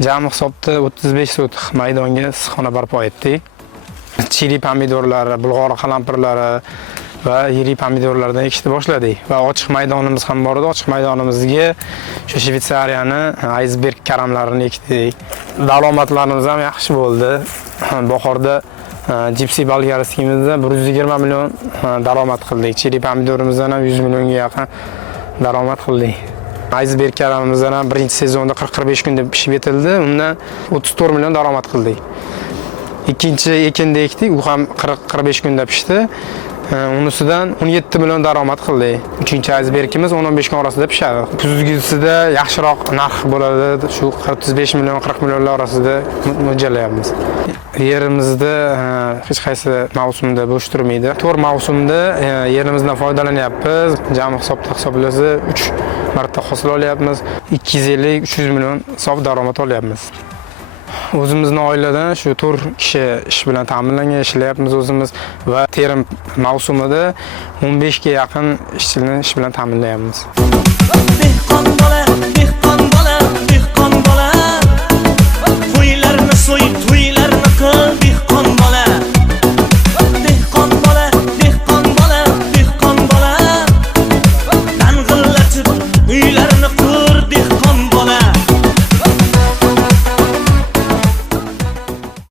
Jami hisobda 35 sotix maydonga issiqxona barpo etdik. Chili pomidorlari, bulg'or qalampirlari va yirik pomidorlardan ekishni boshladik va ochiq maydonimiz ham bor edi. Ochiq maydonimizga shu Shvetsariyani iceberg karamlarini ekdik. Daromadlarimiz ham yaxshi bo'ldi. Bahorda Gypsy Bulgariskimizda 120 million daromad qildik. Chili pomidorimizdan ham 100 millionga yaqin daromad qildik. Iceberg karamimizdan ham birinchi sezonda 40-45 kunda pishib yetildi. Undan 34 million daromad qildik. Ikkinchi ekinda ekdik, u ham 40-45 kunda pishdi. Unisidan 17 million daromad qildik. Uchinchi icebergimiz 10-15 kun orasida pishadi. Kuzgisida yaxshiroq narx bo'ladi. Shu 35 million 40 millionlar orasida mo'ljallayapmiz. Yerimizda hech qaysi mavsumda bo'sh turmaydi. 4 mavsumda yerimizdan foydalanyapmiz. Jami hisoblasa 3 marta hosil olyapmiz. 250-300 million sof daromad olyapmiz. O'zimizning oiladan shu 4 kishi ish bilan ta'minlangan, ishlayapmiz o'zimiz va terim mavsumida 15 ga yaqin ishchini ish bilan ta'minlayapmiz.